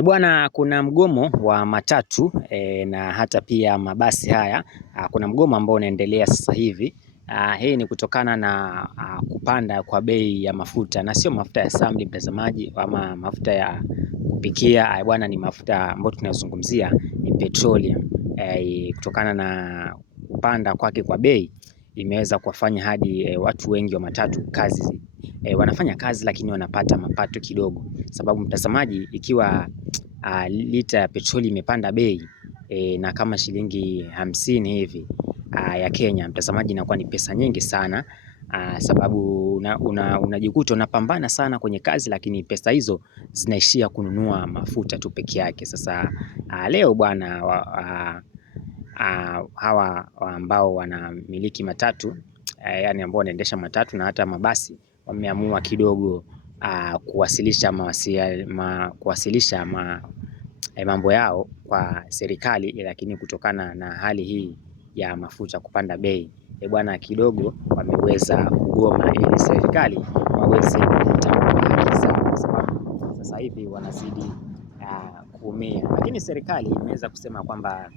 Bwana, kuna mgomo wa matatu na hata pia mabasi haya. Kuna mgomo ambao unaendelea sasa hivi. Hii ni kutokana na kupanda kwa bei ya mafuta, na sio mafuta ya samli mtazamaji, ama mafuta ya kupikia. Bwana, ni mafuta ambayo tunayozungumzia ni petroleum. Kutokana na kupanda kwake kwa bei imeweza kuwafanya hadi watu wengi wa matatu wanafanya kazi lakini wanapata mapato kidogo, sababu mtazamaji, ikiwa lita ya petroli imepanda bei na kama shilingi 50 hivi ya Kenya, mtazamaji, inakuwa ni pesa nyingi sana, sababu unajikuta unapambana sana kwenye kazi, lakini pesa hizo zinaishia kununua mafuta tu peke yake. Sasa leo bwana, hawa ambao wanamiliki matatu, yani ambao wanaendesha matatu na hata mabasi, wameamua kidogo kuwasilisha mambo yao kwa serikali, lakini kutokana na hali hii ya mafuta kupanda bei, bwana, kidogo wameweza kugoma ili serikali waweze kutambua haki zao, kwa sababu sasa hivi wanazidi kuumia. Lakini serikali imeweza kusema kwamba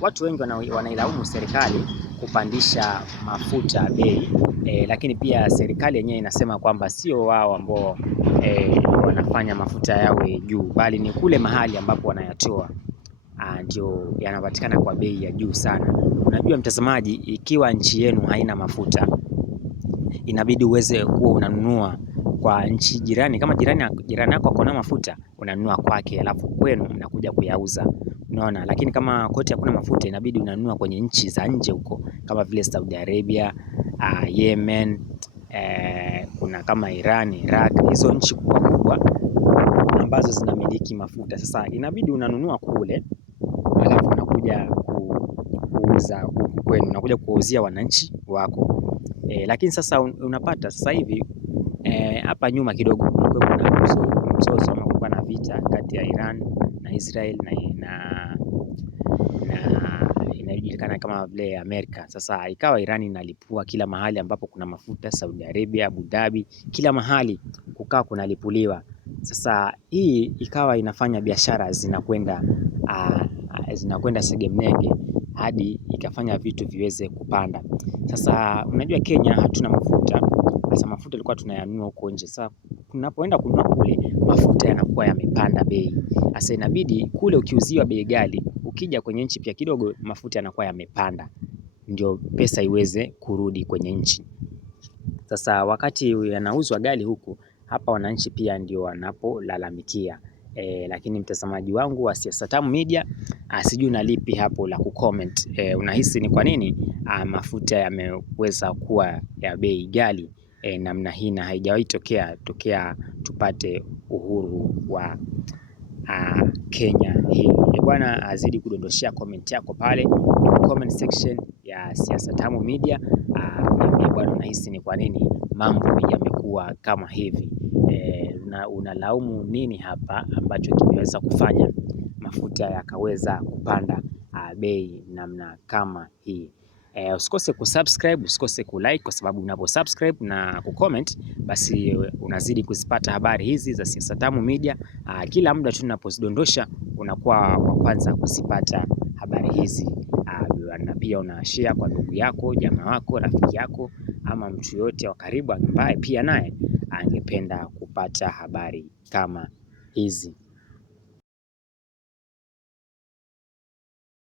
watu wengi wanailaumu serikali kupandisha mafuta bei, lakini pia serikali yenyewe inasema kwamba sio wao ambao wanafanya mafuta yawe juu, bali ni kule mahali ambapo wanayatoa ndio yanapatikana kwa bei ya juu sana. Unajua mtazamaji, ikiwa nchi yenu haina mafuta, inabidi uweze kuwa unanunua kwa nchi jirani. Kama jirani yako akona mafuta, unanunua kwake, alafu kwenu mnakuja kuyauza, unaona. Lakini kama kote hakuna mafuta, inabidi unanunua kwenye nchi za nje huko, kama vile Saudi Arabia, Yemen, kuna kama Iran, Iraq, hizo nchi kubwa ambazo zinamiliki mafuta. Sasa inabidi unanunua kule, alafu unakuja kuuza kwenu, unakuja kuuzia wananchi wako. Lakini sasa unapata sasa hivi hapa nyuma kidogo kulikuwa kuna mzozo ama kulikuwa na vita kati ya Iran na Israel na inajulikana kama vile Amerika. Sasa ikawa Iran inalipua kila mahali ambapo kuna mafuta, Saudi Arabia, Abu Dhabi, kila mahali kukaa kunalipuliwa. Sasa hii ikawa inafanya biashara zinakwenda segemnege, hadi ikafanya vitu viweze kupanda. Sasa unajua Kenya hatuna mafuta. Sasa mafuta ilikuwa tunayanunua huko nje. Sasa tunapoenda kununua kule, mafuta yanakuwa yamepanda bei. Sasa inabidi kule ukiuziwa bei ghali, ukija kwenye nchi pia kidogo mafuta yanakuwa yamepanda, ndio pesa iweze kurudi kwenye nchi. Sasa wakati yanauzwa ghali huku, hapa wananchi pia ndio wanapolalamikia. Lakini mtazamaji wangu wa Siasa Tamu Media, sijui unalipi hapo la kucomment. Unahisi ni kwa nini mafuta yameweza kuwa ya bei ghali namna hii, na haijawahi tokea tupate uhuru wa Kenya hii? Bwana, azidi kudondoshea comment yako pale comment section ya Siasa Tamu Media. Niambie bwana, unahisi ni kwa nini mambo yamekuwa kama hivi? Unalaumu nini hapa ambacho kimeweza kufanya mafuta yakaweza kupanda bei namna kama hii? Usikose kusubscribe, usikose kulike, kwa sababu unaposubscribe na kucomment, basi unazidi kuzipata habari hizi za Siasa Tamu Media. Kila muda tunapozidondosha unakuwa wa kwanza kuzipata habari hizi, na pia unashare kwa ndugu yako, jamaa wako, rafiki yako, ama mtu yote wa karibu ambaye pia naye angependa kupata habari kama hizi.